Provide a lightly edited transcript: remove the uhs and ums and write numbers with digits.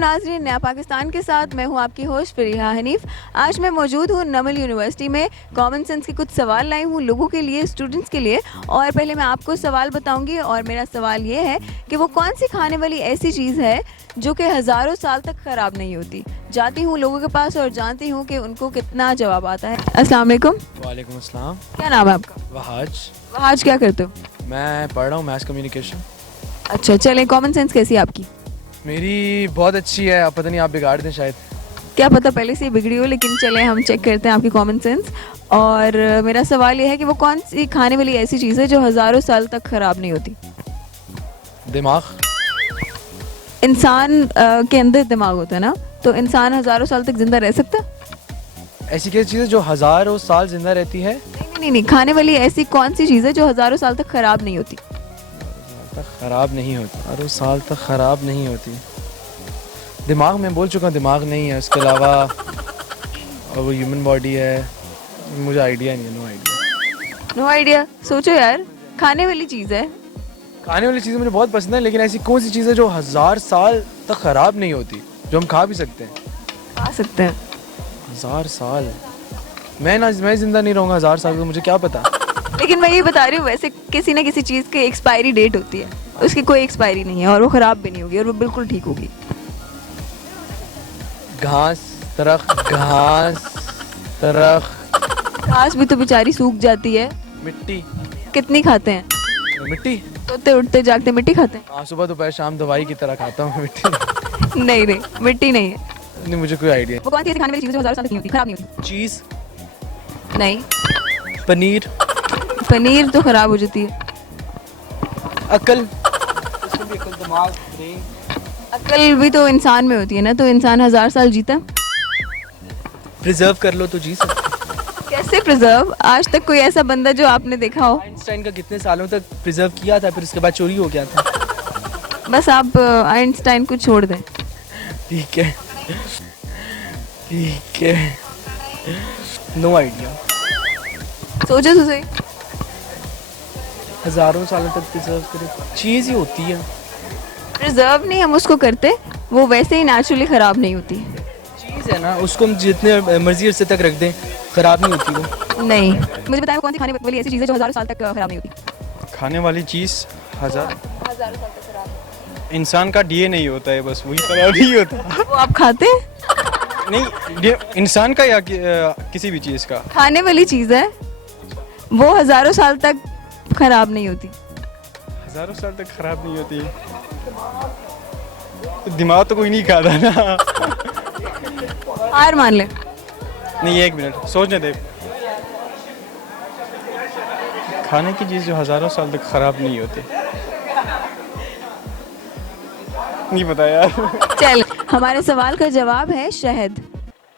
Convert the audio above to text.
नाज़रीन, नया पाकिस्तान के साथ मैं हूं आपकी होस्ट फरीहा हनीफ। आज मैं मौजूद हूं नमल यूनिवर्सिटी में। कॉमन सेंस के कुछ सवाल लाई हूं लोगों के लिए, स्टूडेंट्स के लिए। और पहले मैं आपको सवाल बताऊंगी और मेरा सवाल ये है कि वो कौन सी खाने वाली ऐसी चीज़ है जो कि हज़ारों साल तक ख़राब नहीं होती। जाती हूँ लोगों के पास और जानती हूँ कि उनको कितना जवाब आता है। अस्सलाम वालेकुम। वालेकुम अस्सलाम। क्या नाम है आपका? वहाज। वहाज, क्या करते हो? मैं पढ़ रहा हूँ मैथ्स कम्युनिकेशन। अच्छा, चलें, कॉमन सेंस कैसी है आपकी? मेरी बहुत अच्छी है, आप पता नहीं आप बिगाड़ दें शायद। क्या पता पहले से ही बिगड़ी हो, लेकिन चलें हम चेक करते हैं आपकी कॉमन सेंस। और मेरा सवाल ये है कि वो कौन सी खाने वाली ऐसी चीज़ है जो हज़ारों साल तक ख़राब नहीं होती। दिमाग। इंसान के अंदर दिमाग होता है ना, तो इंसान हज़ारों साल तक जिंदा रह सकता है? ऐसी क्या चीज़ है जो हज़ारों साल जिंदा रहती है? नहीं, खाने वाली ऐसी कौन सी चीज़ है जो हज़ारों साल तक ख़राब नहीं होती? ख़राब नहीं होती, हज़ारों साल तक ख़राब नहीं होती। दिमाग, मैं बोल चुका हूँ दिमाग नहीं है, उसके अलावा और वो ह्यूमन बॉडी है। मुझे आइडिया नहीं है, नो आइडिया। No idea? सोचो यार, खाने वाली चीज़ है। खाने वाली चीज़ें मुझे बहुत पसंद है, लेकिन ऐसी कौन सी चीज़ है जो 1000 साल तक ख़राब नहीं होती, जो हम खा भी सकते हैं? खा सकते हैं। 1000 साल? मैं जिंदा नहीं रहूँगा 1000 साल, तो मुझे क्या पता। लेकिन मैं ये बता रही हूँ, वैसे किसी ना किसी चीज़ की एक्सपायरी डेट होती है, उसकी कोई एक्सपायरी नहीं है और वो ख़राब भी नहीं होगी और वो बिल्कुल ठीक होगी। घास, दरख्त, घास, दरख्त। घास भी तो बेचारी सूख जाती है। मिट्टी। कितनी खाते हैं? मिट्टी। सोते उठते जागते मिट्टी खाते हैं? हाँ, सुबह दोपहर शाम दवाई की तरह खाता हूँ मिट्टी। नहीं, मिट्टी नहीं है। नहीं, मुझे कोई आइडिया। वो कौन सी ऐसी खाने वाली चीज़ है जो हज़ारों साल तक नहीं होती, खराब नहीं होती? चीज़। नहीं। पनीर। पनीर तो खराब हो जाती है। अकल। दिमाग, ब्रेन। अकल भी तो इंसान में होती है ना, तो इंसान 1000 साल जीता। प्रिजर्व कर लो तो जी सकते। कैसे प्रिजर्व? आज तक कोई ऐसा बंदा जो आपने देखा हो? आइंस्टाइन का कितने सालों तक प्रिजर्व किया था, फिर उसके बाद चोरी हो गया था। बस आप आइंस्टाइन को छोड़ दें। ठीक है, ठीक है, नो आइडिया। सोचो तो सही। हज़ारों सालों तक प्रिजर्व करे चीज़ ही होती है। प्रिजर्व नहीं हम उसको करते, वो वैसे ही नेचुरली ख़राब नहीं होती। चीज़ है ना, उसको हम जितने मर्जी अरसे तक रख दें ख़राब नहीं होती वो। नहीं, मुझे बताएं कौन सी खाने वाली ऐसी चीज़ है जो हज़ारों साल तक ख़राब नहीं होती। खाने वाली चीज़ हज़ारों साल तक खराब। इंसान का डीएनए नहीं होता है, बस वही खराब नहीं होता। वो आप खाते हैं? नहीं, इंसान का या किसी भी चीज़ का। खाने वाली चीज़ है, वो हज़ारों साल तक ख़राब नहीं होती। हज़ारों साल तक खराब नहीं होती। दिमाग तो कोई नहीं खाता ना। हार मान ले। नहीं, एक मिनट सोचने दे। खाने की चीज़ जो हज़ारों साल तक खराब नहीं होती, नहीं पता यार। चल, हमारे सवाल का जवाब है शहद।